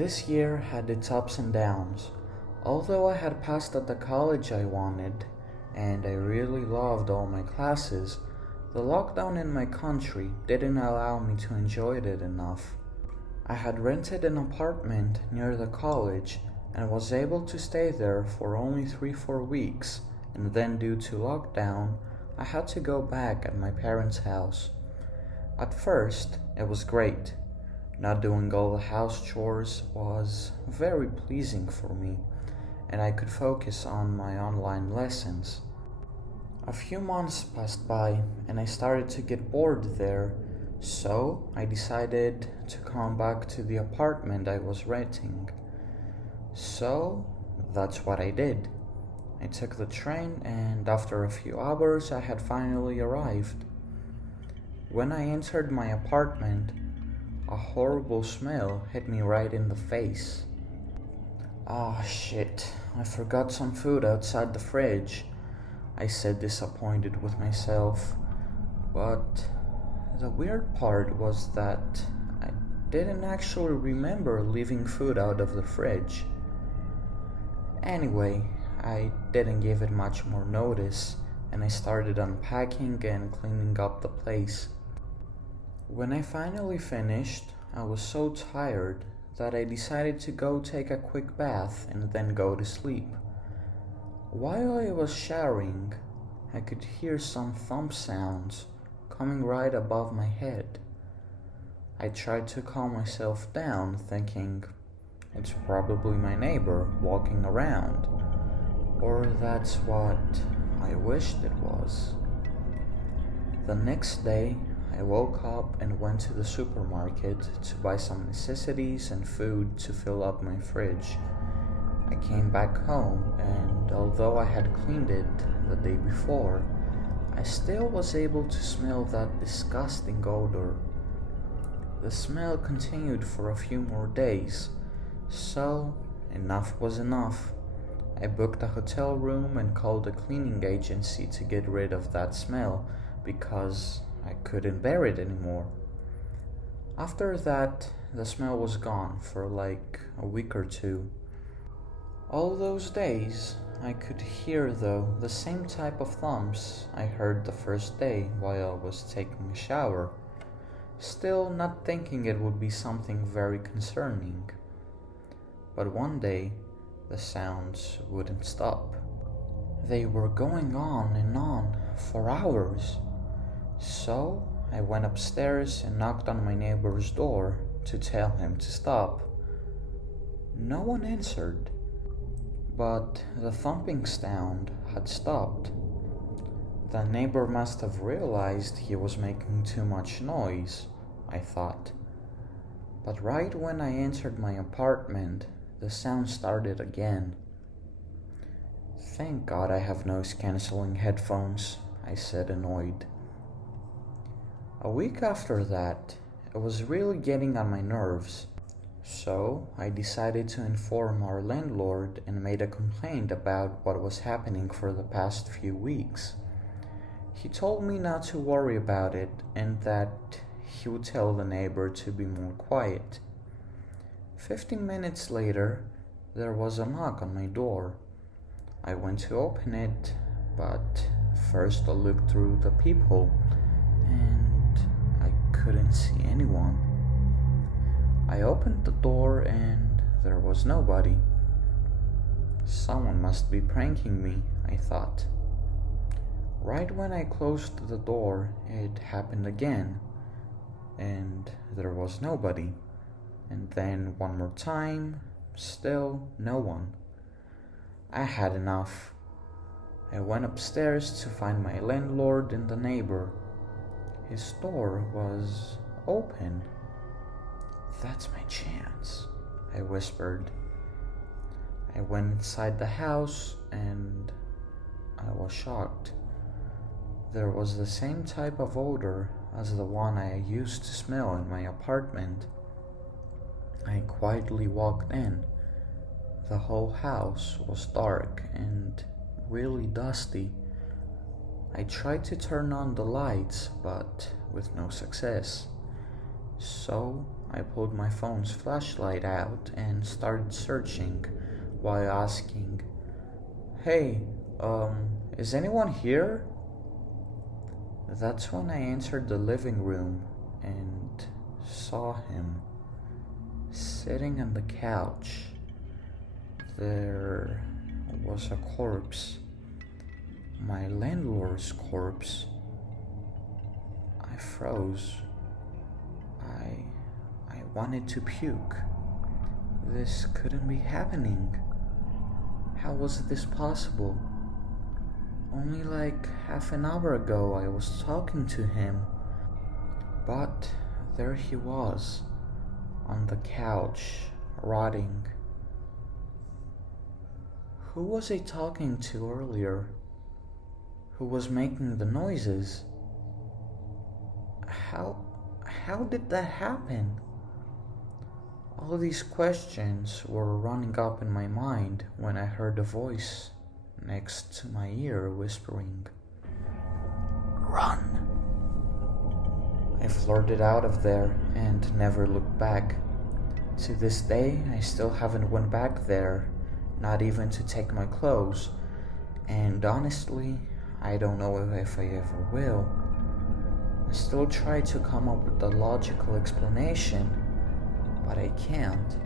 This year had its ups and downs. Although I had passed at the college I wanted, and I really loved all my classes, the lockdown in my country didn't allow me to enjoy it enough. I had rented an apartment near the college and was able to stay there for only 3-4 weeks, and then due to lockdown, I had to go back at my parents' house. At first, it was great. Not doing all the house chores was very pleasing for me, and I could focus on my online lessons. A few months passed by, and I started to get bored there, so I decided to come back to the apartment I was renting. So that's what I did. I took the train, and after a few hours, I had finally arrived. When I entered my apartment, a horrible smell hit me right in the face. Ah, shit, I forgot some food outside the fridge, I said, disappointed with myself. But the weird part was that I didn't actually remember leaving food out of the fridge. Anyway, I didn't give it much more notice, and I started unpacking and cleaning up the place. When I finally finished, I was so tired that I decided to go take a quick bath and then go to sleep. While I was showering, I could hear some thump sounds coming right above my head. I tried to calm myself down, thinking it's probably my neighbor walking around, or that's what I wished it was. The next day, I woke up and went to the supermarket to buy some necessities and food to fill up my fridge. I came back home, and although I had cleaned it the day before, I still was able to smell that disgusting odor. The smell continued for a few more days, so enough was enough. I booked a hotel room and called a cleaning agency to get rid of that smell because I couldn't bear it anymore. After that, the smell was gone for like a week or two. All those days, I could hear though the same type of thumps I heard the first day while I was taking a shower, still not thinking it would be something very concerning. But one day, the sounds wouldn't stop. They were going on and on for hours. So I went upstairs and knocked on my neighbor's door to tell him to stop. No one answered, but the thumping sound had stopped. The neighbor must have realized he was making too much noise, I thought. But right when I entered my apartment, the sound started again. Thank God I have noise-canceling headphones, I said, annoyed. A week after that, it was really getting on my nerves, so I decided to inform our landlord and made a complaint about what was happening for the past few weeks. He told me not to worry about it and that he would tell the neighbor to be more quiet. 15 minutes later, there was a knock on my door. I went to open it, but first I looked through the peephole and I couldn't see anyone. I opened the door and there was nobody. Someone must be pranking me, I thought. Right when I closed the door, it happened again, and there was nobody. And then one more time, still no one. I had enough. I went upstairs to find my landlord and the neighbor. His door was open. That's my chance, I whispered. I went inside the house and I was shocked. There was the same type of odor as the one I used to smell in my apartment. I quietly walked in. The whole house was dark and really dusty. I tried to turn on the lights, but with no success. So I pulled my phone's flashlight out and started searching while asking, "Hey, is anyone here?" That's when I entered the living room and saw him sitting on the couch. There was a corpse, my landlord's corpse. I froze. I wanted to puke. This couldn't be happening. How was this possible? Only like half an hour ago I was talking to him. But there he was, on the couch, rotting. Who was I talking to earlier? Who was making the noises? How did that happen? All these questions were running up in my mind when I heard a voice next to my ear whispering, "Run!" I flirted out of there and never looked back. To this day, I still haven't went back there, not even to take my clothes, and honestly, I don't know if I ever will. I still try to come up with a logical explanation, but I can't.